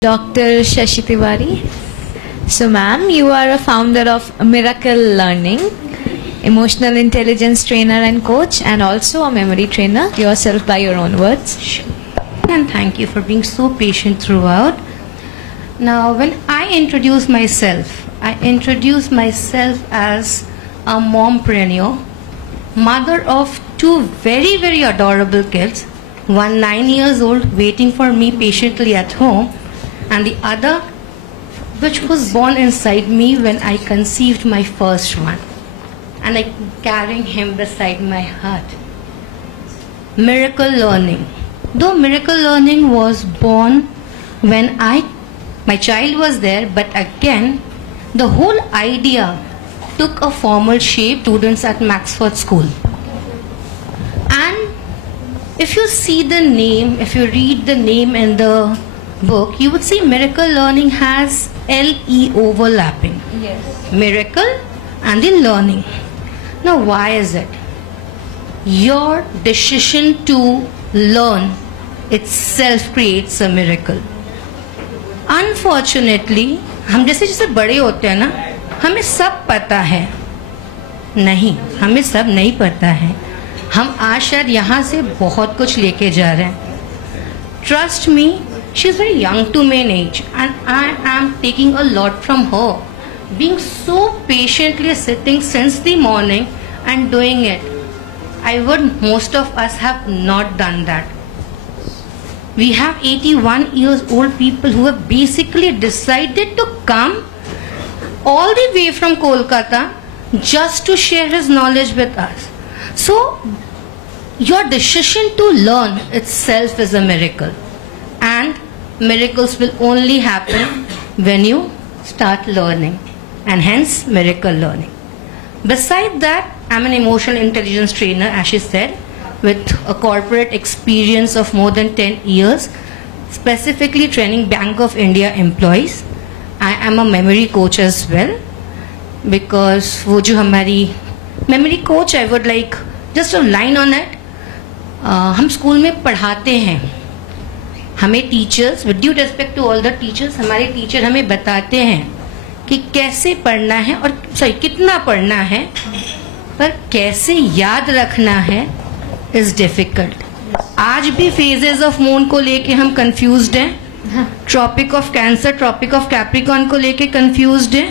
Dr. Shashi Tiwari. So ma'am, you are a founder of Miracle Learning, emotional intelligence trainer and coach, and also a memory trainer yourself by your own words. Sure. And thank you for being so patient throughout. Now, when I introduce myself as a mompreneur, mother of two very, very adorable kids, one 9 years old waiting for me patiently at home, and the other which was born inside me when I conceived my first one, and I carrying him beside my heart. Miracle Learning. Though Miracle Learning was born when my child was there, but again the whole idea took a formal shape. Students at Maxford School. And if you see the name, if you read the name in the book, you would see Miracle Learning has LE overlapping. Yes. Miracle and the learning. Now why is it? Your decision to learn itself creates a miracle. Unfortunately, हम जैसे बड़े होते हैं ना, हमें सब पता है. नहीं, हमें सब नहीं पता है. हम आज शायद यहाँ से बहुत कुछ लेके जा रहे हैं. Trust me, she is very young to me in age, and I am taking a lot from her. Being so patiently sitting since the morning and doing it. Most of us have not done that. We have 81 years old people who have basically decided to come all the way from Kolkata just to share his knowledge with us. So, your decision to learn itself is a miracle. And miracles will only happen when you start learning. And hence, Miracle Learning. Beside that, I'm an emotional intelligence trainer, as she said, with a corporate experience of more than 10 years, specifically training Bank of India employees. I am a memory coach as well, because wo jo hamari memory coach, I would like just a line on it. हम school में पढ़ाते हैं, हमें teachers, with due respect to all the teachers, हमारे teacher हमें बताते हैं कि कैसे पढ़ना है और कितना पढ़ना है, पर कैसे याद रखना है इज डिफिकल्ट. आज भी फेजेस ऑफ मून को लेके हम कंफ्यूज्ड हैं, tropic of cancer, tropic of capricorn को लेके कंफ्यूज्ड हैं,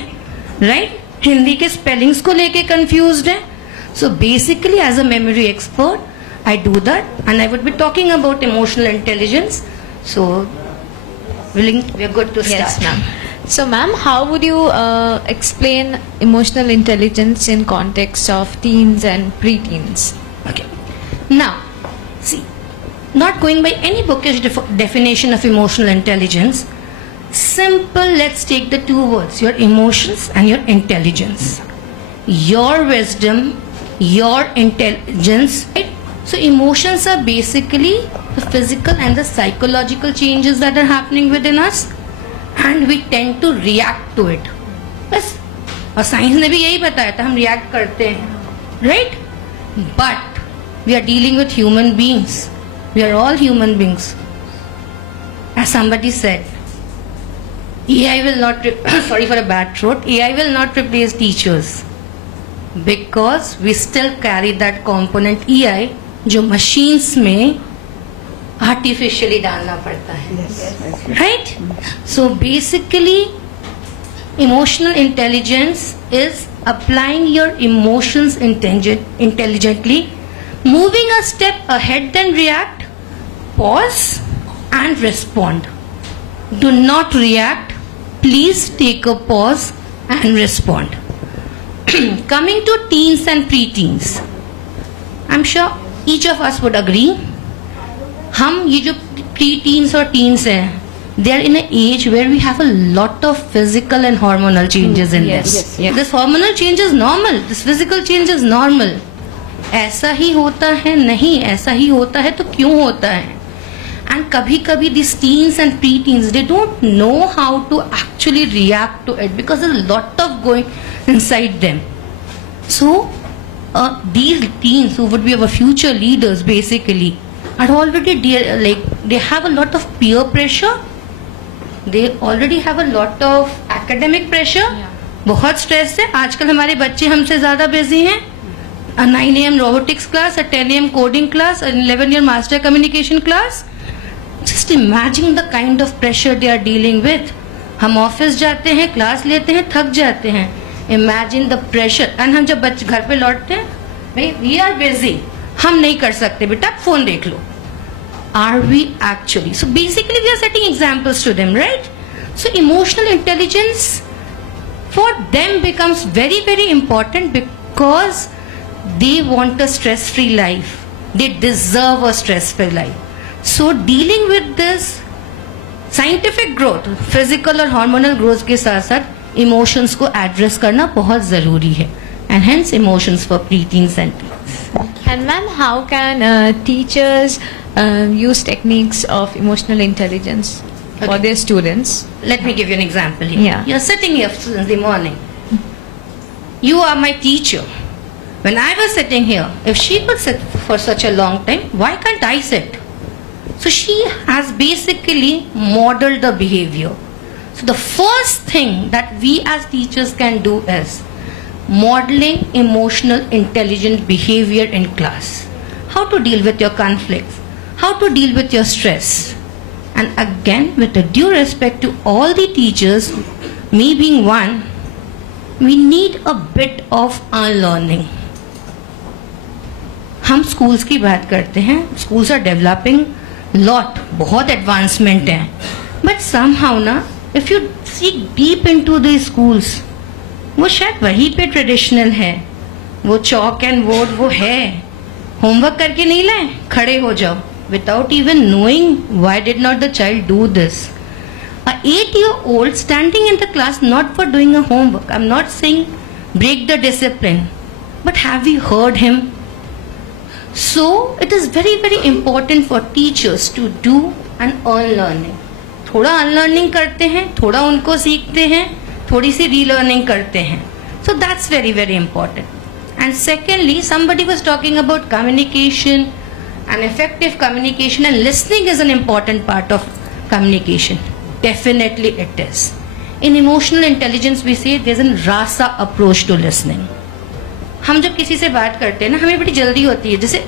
राइट? हिंदी के स्पेलिंग्स को लेके कंफ्यूज्ड हैं. So basically as a memory expert I do that, and I would be talking about emotional intelligence. So, we are good to start. Yes, ma'am. So, ma'am, how would you explain emotional intelligence in context of teens and preteens? Okay. Now, see, not going by any bookish definition of emotional intelligence, simple, let's take the two words, your emotions and your intelligence. Your wisdom, your intelligence, right? So emotions are basically the physical and the psychological changes that are happening within us, and we tend to react to it. बस, और science ने भी यही बताया था, हम react करते हैं, right? But we are dealing with human beings. We are all human beings. As somebody said, AI will not sorry for a bad throat. AI will not replace teachers, because we still carry that component AI जो machines में artificially डालना पड़ता है, right? So basically emotional intelligence is applying your emotions intelligently, moving a step ahead then react, pause and respond. Do not react, please take a pause and respond. Coming to teens and preteens, I'm sure each of us would agree, हम ये जो pre-teens और teens हैं, they are in an age where we have a lot of physical and hormonal changes in yes, this. Yes. This hormonal change is normal, this physical change is normal. ऐसा ही होता है? नहीं, ऐसा ही होता है तो क्यों होता है? And कभी कभी these teens and pre-teens, they don't know how to actually react to it, because there's a lot of going inside them. So these teens who would be our future leaders basically are already they have a lot of peer pressure, they already have a lot of academic pressure. बहुत stress है. आजकल हमारे बच्चे हमसे ज्यादा busy हैं. A 9 AM robotics class, a 10 AM coding class, an 11 year master communication class. Just imagine the kind of pressure they are dealing with. हम office जाते हैं, क्लास लेते हैं, थक जाते हैं. Imagine the pressure. and हम जब बच्चे घर पे लौटते हैं, भाई we are busy, हम नहीं कर सकते बेटा, फोन देख लो. Are we actually? So basically we are setting examples to them, right? So emotional intelligence for them becomes very, very important because they want a stress-free life. They deserve a stress-free life. So dealing with this scientific growth, physical और hormonal growth के साथ साथ emotions को address करना बहुत ज़रूरी है. And hence emotions for preteens and teens. And ma'am, how can teachers use techniques of emotional intelligence for their students? Let me give you an example here. Yeah. You're sitting here in the morning. You are my teacher. When I was sitting here, if she could sit for such a long time, why can't I sit? So she has basically modeled the behavior. So the first thing that we as teachers can do is modeling emotional intelligent behavior in class. How to deal with your conflicts, how to deal with your stress. And again, with a due respect to all the teachers, me being one, we need a bit of unlearning. हम schools की बात करते हैं, schools are developing lot, बहुत advancement है, but somehow ना, if you see deep into the schools, वो शायद वहीं पे ट्रेडिशनल है, वो चॉक एंड बोर्ड वो है, होमवर्क करके नहीं लाए, खड़े हो जाओ, without even knowing why did not the child do this. A 8-year-old standing in the class not for doing a homework. I'm not saying break the discipline, but have we heard him? So it is very, very important for teachers to do an unlearning. थोड़ा unlearning करते हैं, थोड़ा उनको सीखते हैं, थोड़ी सी relearning करते हैं. So that's very, very important. And secondly, somebody was talking about communication and effective communication, and listening is an important part of communication. Definitely it is. In emotional intelligence we say there's a rasa approach to listening. हम जब किसी से बात करते हैं ना, हमें बड़ी जल्दी होती है. जैसे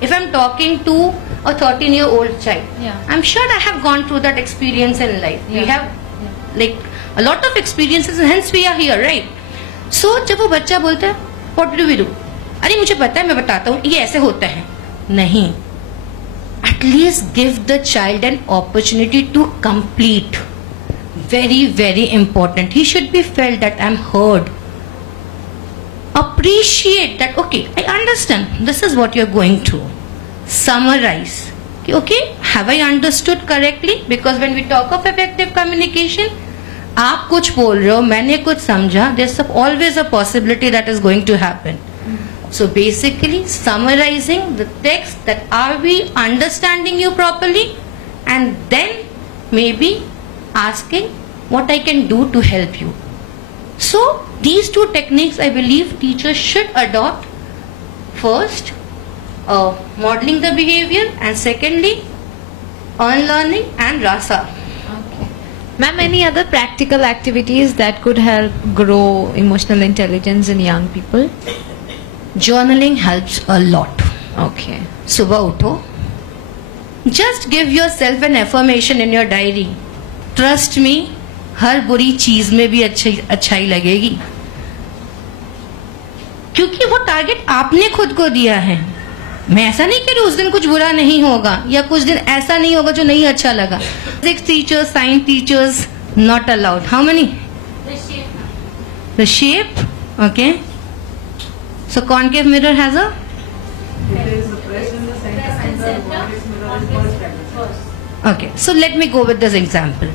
if I'm talking to a 13-year-old child, I'm sure I have gone through that experience in life. We have like a lot of experiences and hence we are here, right? So जब वो बच्चा बोलता है what do we do? अरे मुझे पता है, मैं बताता हूँ, ये ऐसे होता है. नहीं. At least give the child an opportunity to complete. Very, very important. He should be felt that I'm heard. Appreciate that, okay, I understand. This is what you're going through. Summarize. Okay, have I understood correctly? Because when we talk of effective communication, आप कुछ बोल रहे हो, मैंने कुछ समझा, there's always a possibility that is going to happen. So basically summarizing the text, that are we understanding you properly, and then maybe asking what I can do to help you. So these two techniques I believe teachers should adopt. First, modeling the behavior, and secondly unlearning and rasa. Okay. Ma'am, any other practical activities that could help grow emotional intelligence in young people? Journaling helps a lot. Okay. सुबह उठो, just give yourself an affirmation in your diary. Trust me, हर बुरी चीज में भी अच्छाई लगेगी, क्योंकि वो टारगेट आपने खुद को दिया है. मैं ऐसा नहीं कह रही उस दिन कुछ बुरा नहीं होगा, या कुछ दिन ऐसा नहीं होगा जो नहीं अच्छा लगा. Physics teachers, science teachers not allowed. How many? The shape. Okay. So concave mirror has a. Okay. So let me go with this example.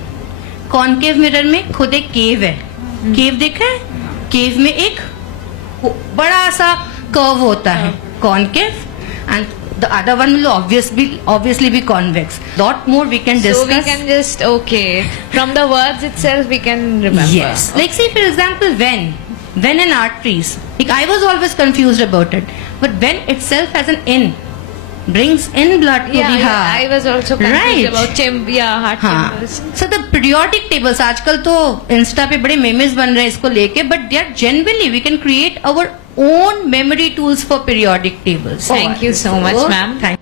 Concave mirror में खुद एक cave है. Cave देखा है? Cave में एक बड़ा सा curve होता है. Concave. And the other one will obviously be convex. Lot more we can discuss. So we can just, okay, from the words itself we can remember. Yes. Like say for example vein and arteries. Like I was always confused about it. But vein itself has an N. brings in blood to the heart. I was also confused Right. about heart हाँ. chambers. So the periodic tables आजकल तो Insta पे बड़े memes बन रहे हैं इसको लेके, but they are genuinely we can create our own memory tools for periodic tables. Thank you so much, ma'am. Thank